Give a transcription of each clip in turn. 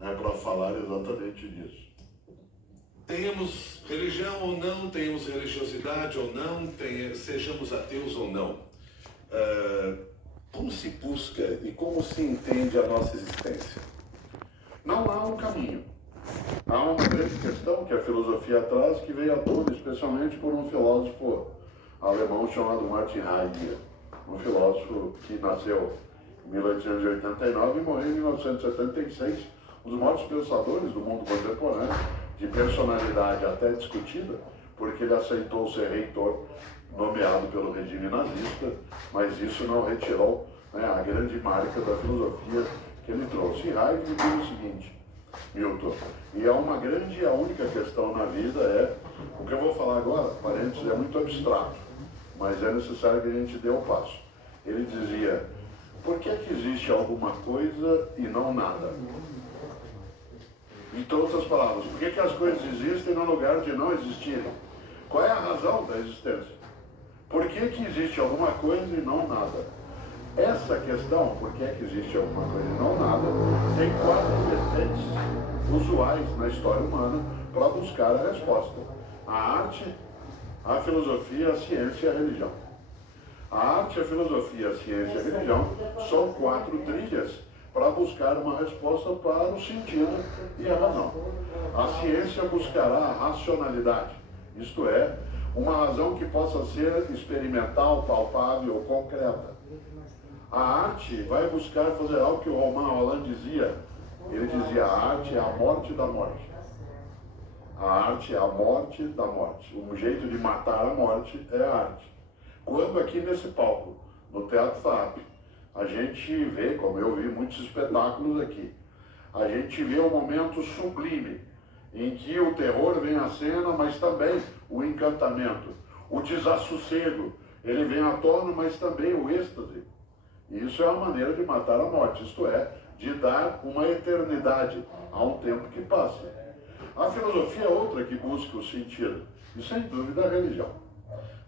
né, para falar exatamente disso. Tenhamos religião ou não, tenhamos religiosidade ou não, sejamos ateus ou não. Como se busca e como se entende a nossa existência? Não há um caminho. Há uma grande questão que a filosofia traz, que veio à tona especialmente por um filósofo alemão chamado Martin Heidegger, um filósofo que nasceu em 1889 e morreu em 1976, um dos maiores pensadores do mundo contemporâneo, de personalidade até discutida, porque ele aceitou ser reitor nomeado pelo regime nazista, mas isso não retirou, né, a grande marca da filosofia que ele trouxe. E Heidegger diz o seguinte, Milton, e é uma grande e a única questão na vida o que eu vou falar agora, parênteses, é muito abstrato, mas é necessário que a gente dê o passo. Ele dizia, por que existe alguma coisa e não nada? Em outras palavras, por que as coisas existem no lugar de não existirem? Qual é a razão da existência? Por que existe alguma coisa e não nada? Essa questão, por que existe alguma coisa e não nada, tem 4 vertentes usuais na história humana para buscar a resposta. A arte, a filosofia, a ciência e a religião. A arte, a filosofia, a ciência e a religião são 4 trilhas para buscar uma resposta para o sentido e a razão. A ciência buscará a racionalidade, isto é, uma razão que possa ser experimental, palpável, concreta. A arte vai buscar fazer algo que o Romain Rolland dizia. Ele dizia, a arte é a morte da morte. A arte é a morte da morte. Um jeito de matar a morte é a arte. Quando aqui nesse palco, no Teatro FAAP, a gente vê, como eu vi muitos espetáculos aqui, a gente vê um momento sublime, em que o terror vem à cena, mas também o encantamento, o desassossego, ele vem à tona, mas também o êxtase. E isso é uma maneira de matar a morte, isto é, de dar uma eternidade a um tempo que passa. A filosofia é outra que busca o sentido, e sem dúvida a religião.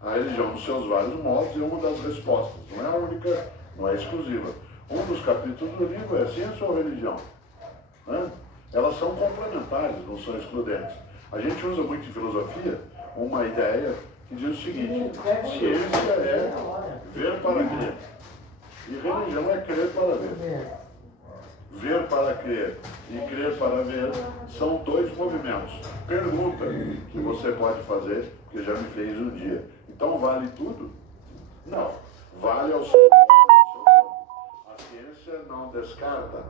A religião, nos seus vários modos, é uma das respostas, não é a única, não é exclusiva. Um dos capítulos do livro é ciência ou religião, né? Elas são complementares, não são excludentes. A gente usa muito em filosofia uma ideia que diz o seguinte, ciência é ver para crer, e religião é crer para ver. Ver para crer e crer para ver são 2 movimentos. Pergunta que você pode fazer, que já me fez um dia. Então vale tudo? Não. Vale ao seu tempo. A ciência não descarta,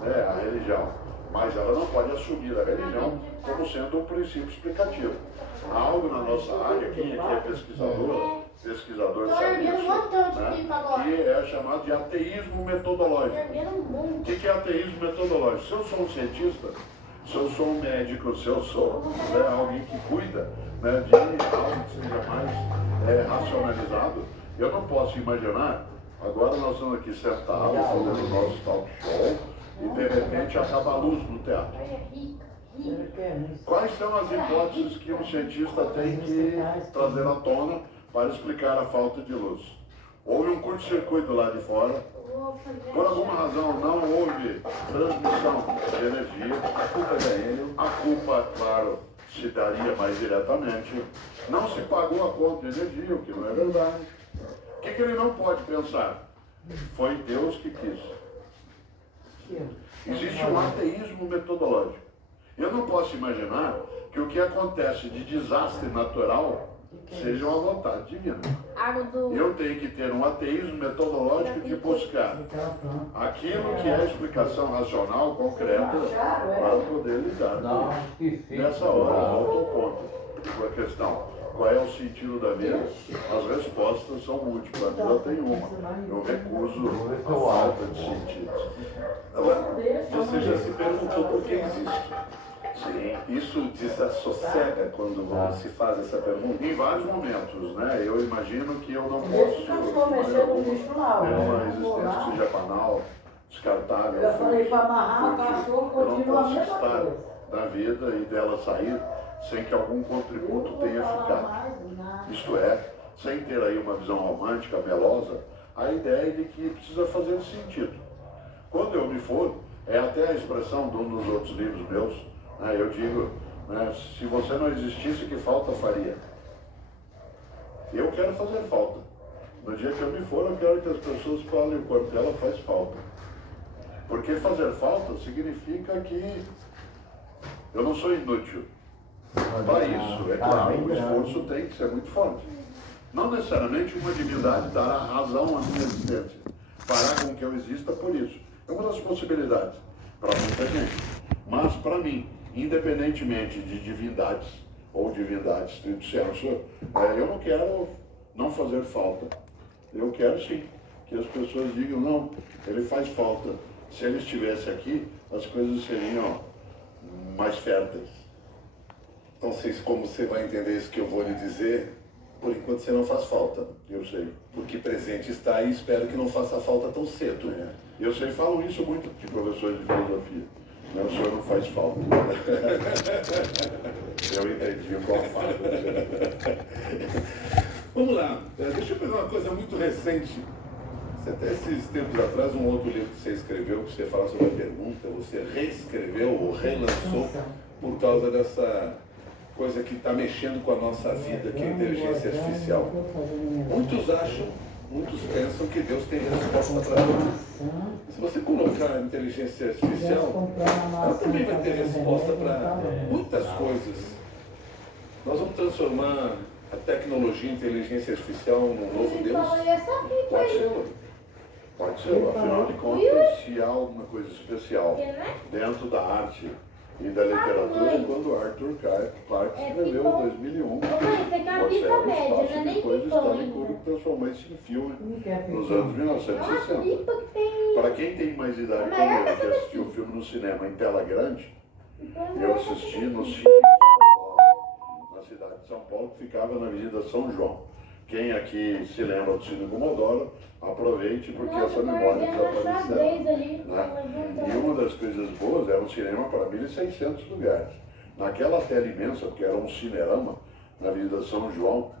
né, a religião, mas ela não pode assumir a religião como sendo um princípio explicativo. Há algo na nossa área, quem aqui é pesquisador sabe isso, né, que é chamado de ateísmo metodológico. O que é ateísmo metodológico? Se eu sou um cientista, se eu sou um médico, se eu sou, né, alguém que cuida, né, de algo que seja mais racionalizado, eu não posso imaginar, agora nós estamos aqui sentados, fazendo o nosso talk show, e de repente acaba a luz no teatro. Quais são as hipóteses que um cientista tem que trazer à tona para explicar a falta de luz? Houve um curto-circuito lá de fora, por alguma razão não houve transmissão de energia, a culpa é dele, a culpa, claro, se daria mais diretamente, não se pagou a conta de energia, o que não é verdade. O que ele não pode pensar? Foi Deus que quis. Existe um ateísmo metodológico. Eu não posso imaginar que o que acontece de desastre natural seja uma vontade divina. Eu tenho que ter um ateísmo metodológico de buscar aquilo que é a explicação racional, concreta, para poder lidar com isso. Nessa hora, volta ao ponto com a questão. Qual é o sentido da vida? As respostas são múltiplas, a vida tem uma. Eu recuso a falta de sentido. Agora, você já se perguntou por que existe? Sim. Isso desassossega quando se faz essa pergunta? Em vários momentos, né? Eu imagino que eu não posso ter uma existência que seja banal, descartável. Eu falei para amarrar, o cachorro continua a mesma estar coisa. da vida e dela sair sem que algum contributo tenha ficado. Isto é, sem ter aí uma visão romântica, melosa, a ideia de que precisa fazer sentido. Quando eu me for, É até a expressão de um dos outros livros meus, né? Eu digo, né, se você não existisse, que falta faria? Eu quero fazer falta. No dia que eu me for, eu quero que as pessoas falem o quanto ela faz falta. Porque fazer falta significa que eu não sou inútil. Para isso, é claro, o esforço tem que ser muito forte. Não necessariamente uma divindade dará razão à minha existência, fará com que eu exista por isso. É uma das possibilidades para muita gente. Mas para mim, independentemente de divindades ou divindades stricto sensu, eu não quero não fazer falta. Eu quero sim que as pessoas digam, não, ele faz falta. Se ele estivesse aqui, as coisas seriam mais férteis. Não sei como você vai entender isso que eu vou lhe dizer. Por enquanto você não faz falta. Eu sei. Porque presente está e espero que não faça falta tão cedo. Eu sei, falam isso muito de professores de filosofia. Não, o senhor não faz falta. Eu entendi o qual fato. Vamos lá. Deixa eu pegar uma coisa muito recente. Você até esses tempos atrás, um outro livro que você escreveu, que você fala sobre a pergunta, você reescreveu ou relançou por causa dessa coisa que está mexendo com a nossa vida, que é a inteligência artificial. Muitos pensam que Deus tem resposta para tudo. Se você colocar a inteligência artificial, ela também vai ter resposta para muitas coisas. Nós vamos transformar a tecnologia e a inteligência artificial num novo Deus? Pode ser. Pode ser. Afinal de contas, se há alguma coisa especial dentro da arte e da literatura, é quando Arthur Clarke escreveu em 2001 Odisseia no Espaço, e depois Stanley Kubrick transformou isso em filme nos anos 1960. Para quem tem mais idade como eu, que assistiu o filme no cinema em tela grande, eu assisti no Cine na cidade de São Paulo, que ficava na Avenida São João. Quem aqui se lembra do Cine Comodoro, aproveite, porque essa memória desapareceu. Né? E uma das coisas boas era um cinema para 1.600 lugares. Naquela tela imensa, porque era um cinerama, na Avenida São João,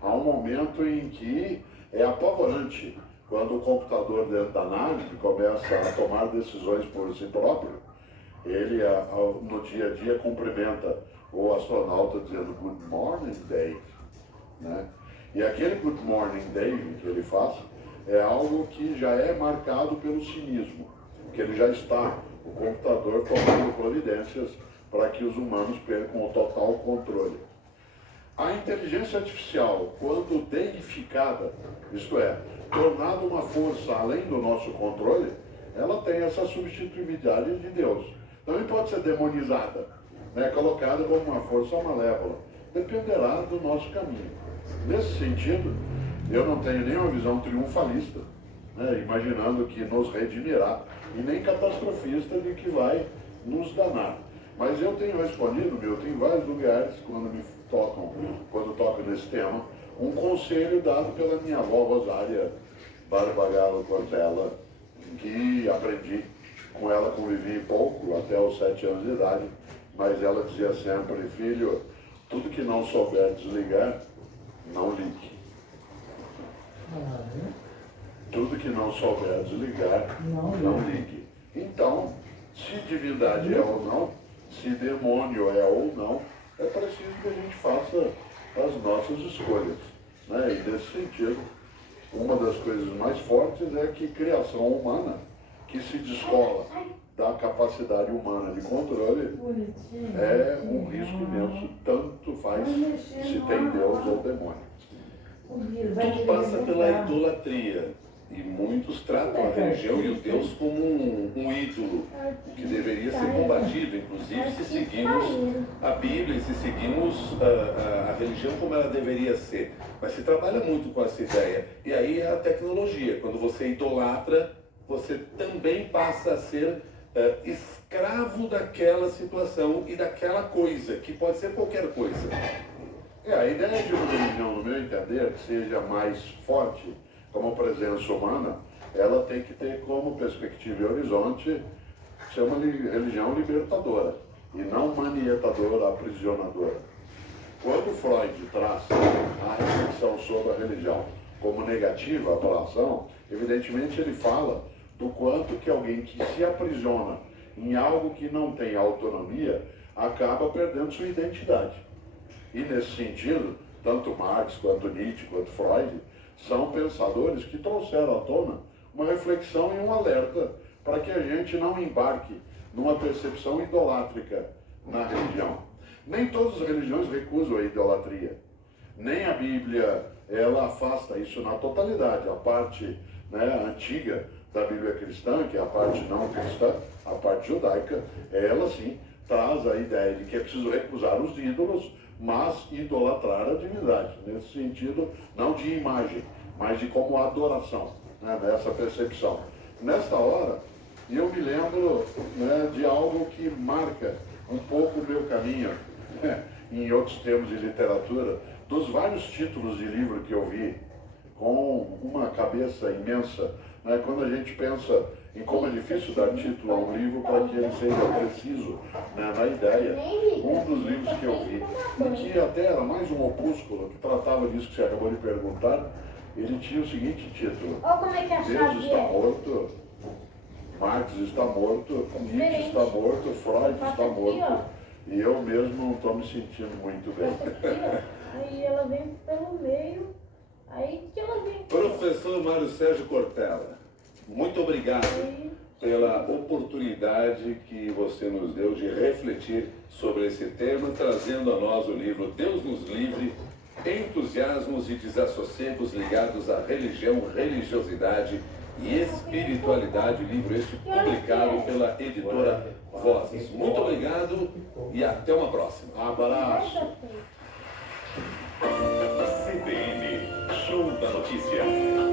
há um momento em que é apavorante, quando o computador dentro da nave, que começa a tomar decisões por si próprio, ele no dia a dia cumprimenta o astronauta dizendo Good Morning, Dave. Né? E aquele Good Morning, Dave que ele faz é algo que já é marcado pelo cinismo, que ele já está, o computador, tomando providências para que os humanos percam o total controle. A inteligência artificial, quando deificada, isto é, tornada uma força além do nosso controle, ela tem essa substitutividade de Deus. Também pode ser demonizada, né, colocada como uma força malévola. Dependerá do nosso caminho. Nesse sentido, eu não tenho nenhuma visão triunfalista, né, imaginando que nos redimirá, e nem catastrofista de que vai nos danar. Mas eu tenho respondido, Milton, em vários lugares, quando tocam nesse tema, um conselho dado pela minha avó Rosária Barbagalo Cortella, que aprendi com ela, convivi pouco, até os 7 anos de idade, mas ela dizia sempre, filho, tudo que não souber desligar, não ligue. Tudo que não souber desligar, não ligue. Então, se divindade é ou não, se demônio é ou não, é preciso que a gente faça as nossas escolhas. Né? E nesse sentido, uma das coisas mais fortes é que criação humana, que se descola da capacidade humana de controle, é um risco imenso, tanto faz se tem Deus ou demônio. Tudo passa pela idolatria. E muitos tratam a religião e o Deus como um ídolo, que deveria ser combatido, inclusive se seguimos a Bíblia e se seguimos a religião como ela deveria ser. Mas se trabalha muito com essa ideia. E aí é a tecnologia. Quando você idolatra, você também passa a ser escravo daquela situação e daquela coisa, que pode ser qualquer coisa. A ideia de uma religião, no meu entender, que seja mais forte como presença humana, ela tem que ter como perspectiva e horizonte ser uma religião libertadora e não manietadora, aprisionadora. Quando Freud traz a reflexão sobre a religião como negativa à ação, evidentemente ele fala do quanto que alguém que se aprisiona em algo que não tem autonomia, acaba perdendo sua identidade. E nesse sentido, tanto Marx, quanto Nietzsche, quanto Freud, são pensadores que trouxeram à tona uma reflexão e um alerta para que a gente não embarque numa percepção idolátrica na religião. Nem todas as religiões recusam a idolatria. Nem a Bíblia, ela afasta isso na totalidade. A parte, né, antiga da Bíblia cristã, que é a parte não cristã, a parte judaica, ela sim traz a ideia de que é preciso recusar os ídolos, mas idolatrar a divindade. Nesse sentido, não de imagem, mas de como adoração, né, dessa percepção. Nesta hora, eu me lembro, né, de algo que marca um pouco o meu caminho, né, em outros termos de literatura, dos vários títulos de livro que eu vi, com uma cabeça imensa, né, quando a gente pensa em como é difícil dar título a um livro para que ele seja preciso, né, na ideia. Um dos livros que eu vi, e que até era mais um opúsculo, que tratava disso que você acabou de perguntar, ele tinha o seguinte título: Deus está morto, Marx está morto, Nietzsche está morto, Freud está morto, e eu mesmo não estou me sentindo muito bem. Aí ela vem pelo meio, aí que ela vem. Professor Mário Sérgio Cortella, muito obrigado pela oportunidade que você nos deu de refletir sobre esse tema, trazendo a nós o livro Deus nos livre, entusiasmos e desassossegos ligados à religião, religiosidade e espiritualidade, livro este publicado pela editora Vozes. Muito obrigado e até uma próxima. Abraço. CBN, Show da Notícia.